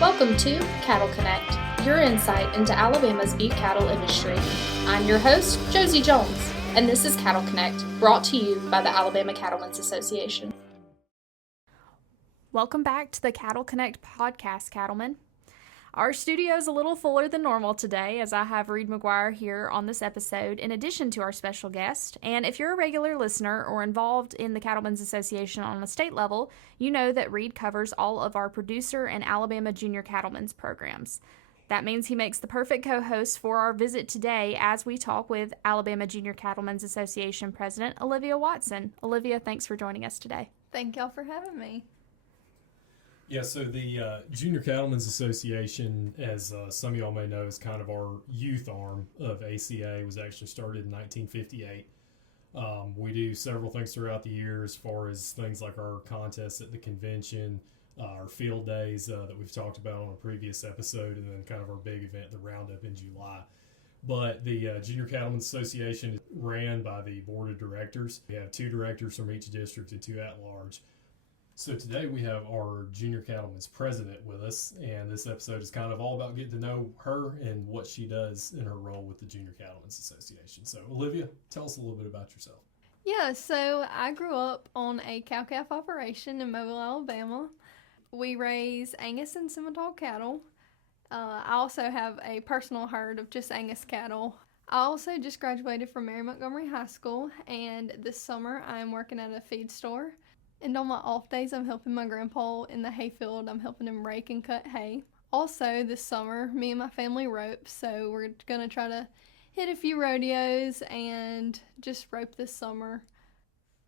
Welcome to Cattle Connect, your insight into Alabama's beef cattle industry. I'm your host, Josie Jones, and this is Cattle Connect, brought to you by the Alabama Cattlemen's Association. Welcome back to the Cattle Connect podcast, Cattlemen. Our studio is a little fuller than normal today, as I have Reid McGuire here on this episode, in addition to our special guest. And if you're a regular listener or involved in the Cattlemen's Association on a state level, you know that Reid covers all of our producer and Alabama Junior Cattlemen's programs. That means he makes the perfect co-host for our visit today as we talk with Alabama Junior Cattlemen's Association President Alyvia Watson. Alyvia, thanks for joining us today. Thank y'all for having me. Yeah, so the Junior Cattlemen's Association, as some of y'all may know, is kind of our youth arm of ACA. It was actually started in 1958. We do several things throughout the year as far as things like our contests at the convention, our field days that we've talked about on a previous episode, and then kind of our big event, the Roundup in July. But the Junior Cattlemen's Association is ran by the board of directors. We have 2 directors from each district and 2 at-large. So today we have our Junior Cattlemen's president with us, and this episode is kind of all about getting to know her and what she does in her role with the Junior Cattlemen's Association. So Alyvia, tell us a little bit about yourself. Yeah, so I grew up on a cow-calf operation in Mobile, Alabama. We raise Angus and Simmental cattle. I also have a personal herd of just Angus cattle. I also just graduated from Mary Montgomery High School, and this summer I'm working at a feed store. And on my off days, I'm helping my grandpa in the hayfield. I'm helping him rake and cut hay. Also, this summer, me and my family rope, so we're going to try to hit a few rodeos and just rope this summer.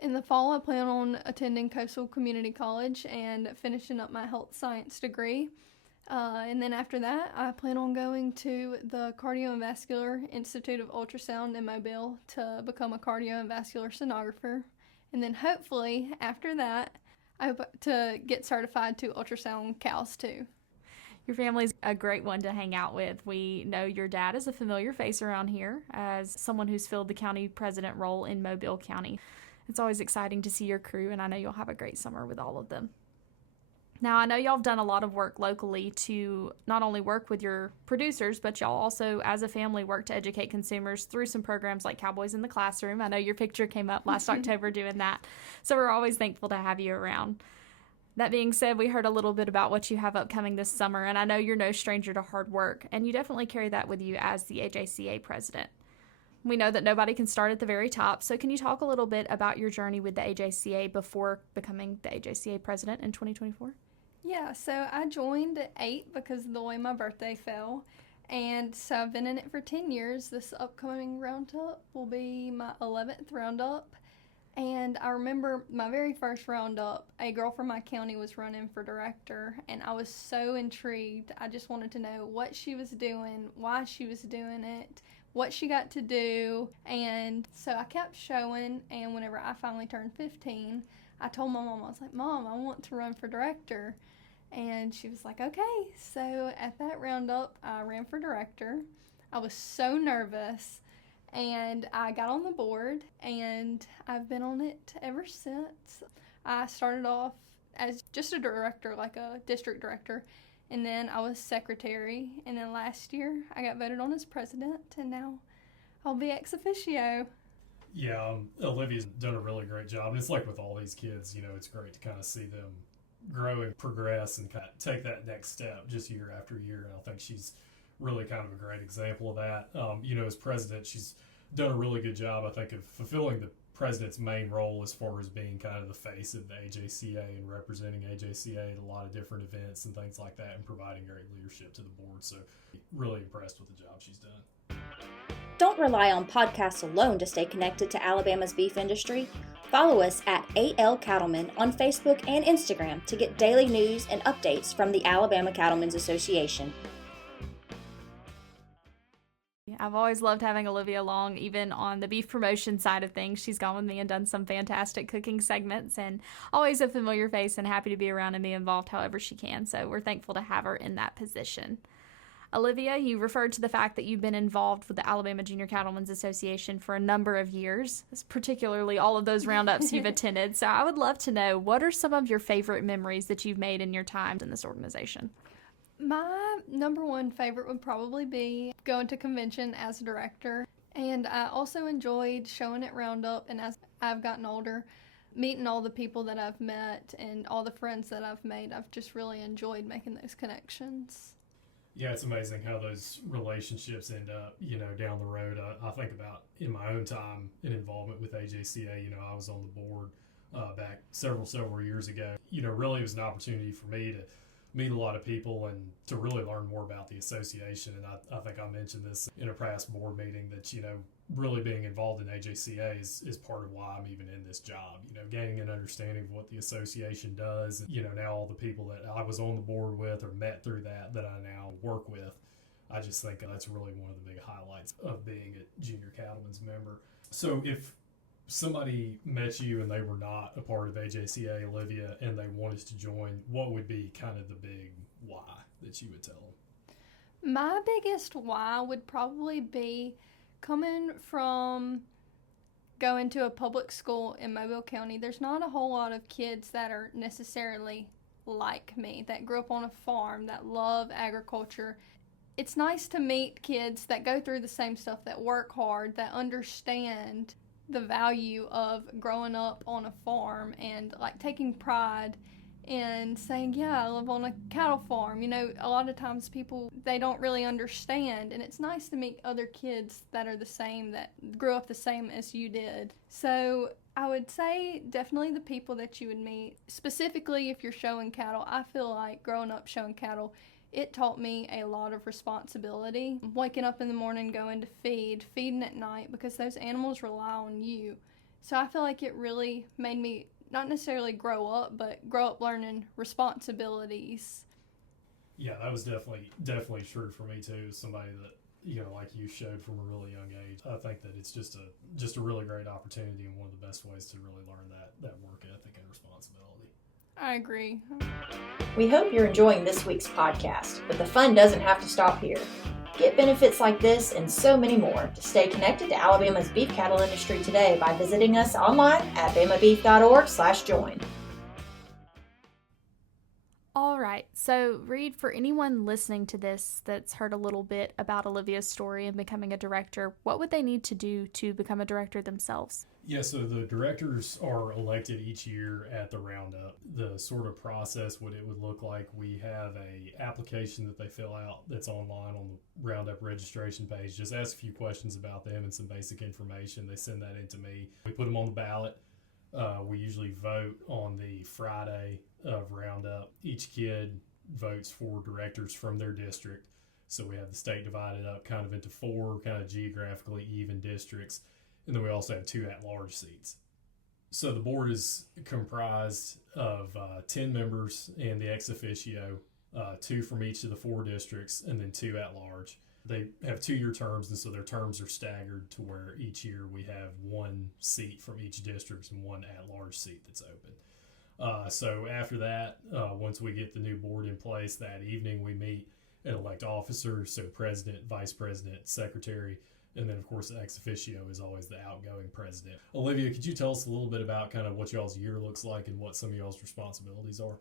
In the fall, I plan on attending Coastal Community College and finishing up my health science degree. And then after that, I plan on going to the Cardio and Vascular Institute of Ultrasound in Mobile to become a cardio and vascular sonographer. And then hopefully, after that, I hope to get certified to ultrasound cows too. Your family's a great one to hang out with. We know your dad is a familiar face around here as someone who's filled the county president role in Mobile County. It's always exciting to see your crew, and I know you'll have a great summer with all of them. Now, I know y'all have done a lot of work locally to not only work with your producers, but y'all also, as a family, work to educate consumers through some programs like Cowboys in the Classroom. I know your picture came up last October doing that, so we're always thankful to have you around. That being said, we heard a little bit about what you have upcoming this summer, and I know you're no stranger to hard work, and you definitely carry that with you as the AJCA president. We know that nobody can start at the very top, so can you talk a little bit about your journey with the AJCA before becoming the AJCA president in 2024? Yeah, so I joined at 8 because of the way my birthday fell, and so I've been in it for 10 years. This upcoming roundup will be my 11th roundup, and I remember my very first roundup, a girl from my county was running for director, and I was so intrigued. I just wanted to know what she was doing, why she was doing it, what she got to do, and so I kept showing, and whenever I finally turned 15, I told my mom, I was like, Mom, I want to run for director. And she was like, okay. So at that roundup, I ran for director. I was so nervous, and I got on the board, and I've been on it ever since. I started off as just a director, like a district director, and then I was secretary, and then last year I got voted on as president, and now I'll be ex officio. Yeah, Olivia done a really great job. And it's like with all these kids, it's great to kind of see them grow and progress and kind of take that next step just year after year. And I think she's really kind of a great example of that. As president, she's done a really good job, I think, of fulfilling the president's main role as far as being kind of the face of the AJCA and representing AJCA at a lot of different events and things like that and providing great leadership to the board. So really impressed with the job she's done. Don't rely on podcasts alone to stay connected to Alabama's beef industry. Follow us at AL Cattlemen on Facebook and Instagram to get daily news and updates from the Alabama Cattlemen's Association. I've always loved having Alyvia along, even on the beef promotion side of things. She's gone with me and done some fantastic cooking segments, and always a familiar face and happy to be around and be involved however she can. So we're thankful to have her in that position. Alyvia, you referred to the fact that you've been involved with the Alabama Junior Cattlemen's Association for a number of years, particularly all of those roundups you've attended. So I would love to know, what are some of your favorite memories that you've made in your time in this organization? My number one favorite would probably be going to convention as a director. And I also enjoyed showing at Roundup, and as I've gotten older, meeting all the people that I've met and all the friends that I've made. I've just really enjoyed making those connections. Yeah, it's amazing how those relationships end up, down the road. I think about in my own time in involvement with AJCA, I was on the board back several years ago. Really it was an opportunity for me to meet a lot of people and to really learn more about the association. And I think I mentioned this in a past board meeting that, really being involved in AJCA is part of why I'm even in this job, gaining an understanding of what the association does. Now all the people that I was on the board with or met through that I now work with, I just think that's really one of the big highlights of being a Junior Cattlemen's member. So if somebody met you and they were not a part of AJCA, Alyvia, and they wanted to join, what would be kind of the big why that you would tell them? My biggest why would probably be coming from going to a public school in Mobile County. There's not a whole lot of kids that are necessarily like me, that grew up on a farm, that love agriculture. It's nice to meet kids that go through the same stuff, that work hard, that understand the value of growing up on a farm and like taking pride in saying, yeah, I live on a cattle farm. A lot of times people, they don't really understand, and it's nice to meet other kids that are the same, that grew up the same as you did. So I would say definitely the people that you would meet, specifically if you're showing cattle. I feel like growing up showing cattle, it taught me a lot of responsibility. Waking up in the morning, going to feeding at night, because those animals rely on you. So I feel like it really made me not necessarily grow up, but grow up learning responsibilities. Yeah, that was definitely true for me too. Somebody that, like you showed from a really young age. I think that it's just a really great opportunity and one of the best ways to really learn that work ethic and responsibility. I agree. We hope you're enjoying this week's podcast, but the fun doesn't have to stop here. Get benefits like this and so many more to stay connected to Alabama's beef cattle industry today by visiting us online at bamabeef.org/join. All right, so Reid, for anyone listening to this that's heard a little bit about Alyvia's story and becoming a director, what would they need to do to become a director themselves? Yeah, so the directors are elected each year at the roundup. The sort of process, what it would look like, we have a application that they fill out that's online on the roundup registration page. Just ask a few questions about them and some basic information. They send that in to me. We put them on the ballot. We usually vote on the Friday of roundup. Each kid votes for directors from their district. So we have the state divided up kind of into 4 kind of geographically even districts. And then we also have 2 at-large seats. So the board is comprised of 10 members and the ex officio, 2 from each of the 4 districts, and then 2 at-large. They have 2-year terms, and so their terms are staggered to where each year we have 1 seat from each district and 1 at-large seat that's open. So after that, once we get the new board in place, that evening we meet and elect officers, so president, vice president, secretary, and then, of course, the ex officio is always the outgoing president. Alyvia, could you tell us a little bit about kind of what y'all's year looks like and what some of y'all's responsibilities are?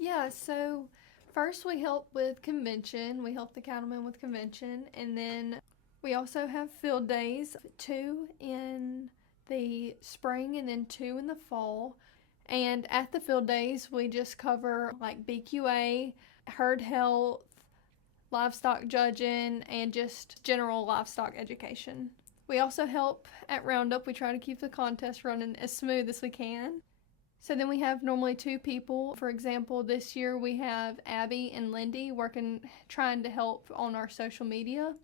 Yeah, so first we help with convention. We help the cattlemen with convention. And then we also have field days, 2 in the spring and then 2 in the fall. And at the field days, we just cover like BQA, herd health, livestock judging, and just general livestock education. We also help at Roundup. We try to keep the contest running as smooth as we can. So then we have normally 2 people. For example, this year we have Abby and Lindy trying to help on our social media,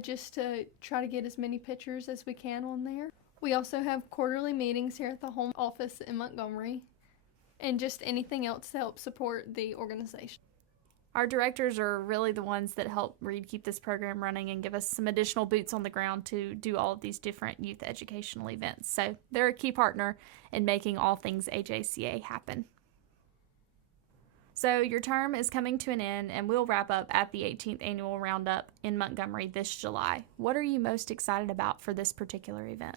just to try to get as many pictures as we can on there. We also have quarterly meetings here at the home office in Montgomery, and just anything else to help support the organization. Our directors are really the ones that help Reid keep this program running and give us some additional boots on the ground to do all of these different youth educational events. So they're a key partner in making all things AJCA happen. So your term is coming to an end, and we'll wrap up at the 18th Annual Roundup in Montgomery this July. What are you most excited about for this particular event?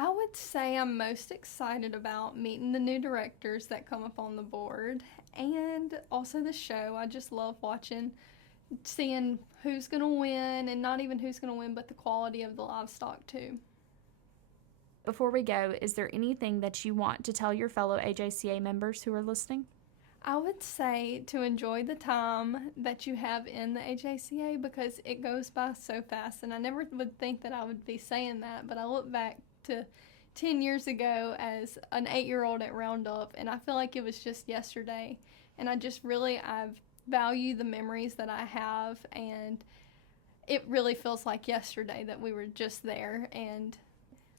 I would say I'm most excited about meeting the new directors that come up on the board and also the show. I just love seeing who's going to win, and not even who's going to win, but the quality of the livestock too. Before we go, is there anything that you want to tell your fellow AJCA members who are listening? I would say to enjoy the time that you have in the AJCA, because it goes by so fast, and I never would think that I would be saying that, but I look back to 10 years ago as an 8-year-old at Roundup, and I feel like it was just yesterday, and I value the memories that I have, and it really feels like yesterday that we were just there. And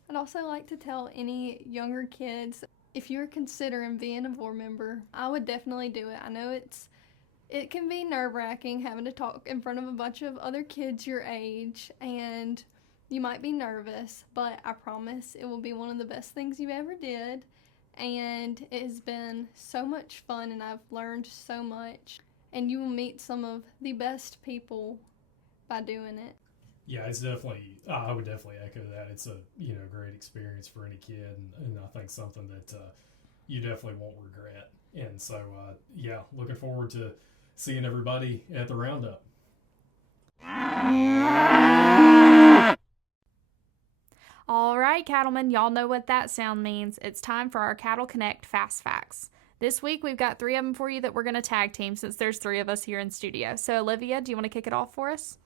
I'd also like to tell any younger kids, if you're considering being a board member, I would definitely do it. I know it can be nerve-wracking having to talk in front of a bunch of other kids your age, and you might be nervous, but I promise it will be one of the best things you ever did, and it has been so much fun, and I've learned so much, and you will meet some of the best people by doing it. Yeah, it's definitely, I would definitely echo that. It's a, great experience for any kid, and I think something that you definitely won't regret. And so, looking forward to seeing everybody at the Roundup. All right, cattlemen, y'all know what that sound means. It's time for our Cattle Connect Fast Facts. This week, we've got 3 of them for you that we're going to tag team since there's 3 of us here in studio. So, Alyvia, do you want to kick it off for us?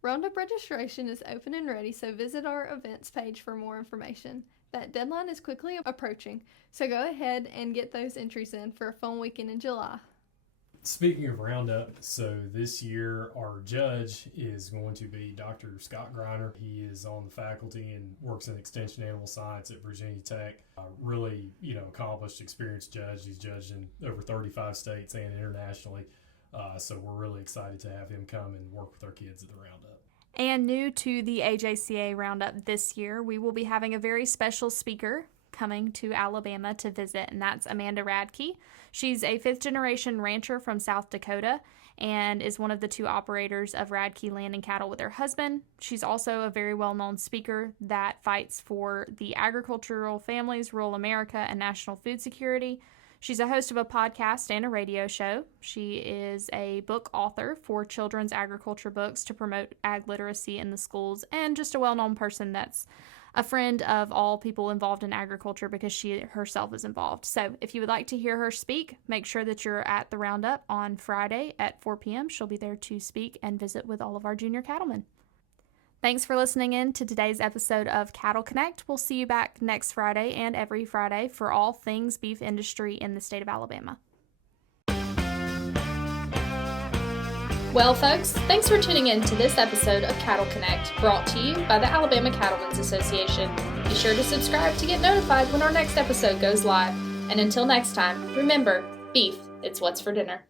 Roundup registration is open and ready, so visit our events page for more information. That deadline is quickly approaching, so go ahead and get those entries in for a fun weekend in July. Speaking of Roundup, so this year our judge is going to be Dr. Scott Greiner. He is on the faculty and works in Extension Animal Science at Virginia Tech. Really, accomplished, experienced judge. He's judged in over 35 states and internationally. So we're really excited to have him come and work with our kids at the Roundup. And new to the AJCA Roundup this year, we will be having a very special speaker coming to Alabama to visit, and that's Amanda Radke. She's a 5th-generation rancher from South Dakota and is one of the 2 operators of Radke Land and Cattle with her husband. She's also a very well-known speaker that fights for the agricultural families, rural America, and national food security. She's a host of a podcast and a radio show. She is a book author for children's agriculture books to promote ag literacy in the schools, and just a well-known person that's a friend of all people involved in agriculture because she herself is involved. So if you would like to hear her speak, make sure that you're at the Roundup on Friday at 4 p.m. She'll be there to speak and visit with all of our junior cattlemen. Thanks for listening in to today's episode of Cattle Connect. We'll see you back next Friday and every Friday for all things beef industry in the state of Alabama. Well, folks, thanks for tuning in to this episode of Cattle Connect, brought to you by the Alabama Cattlemen's Association. Be sure to subscribe to get notified when our next episode goes live. And until next time, remember, beef, it's what's for dinner.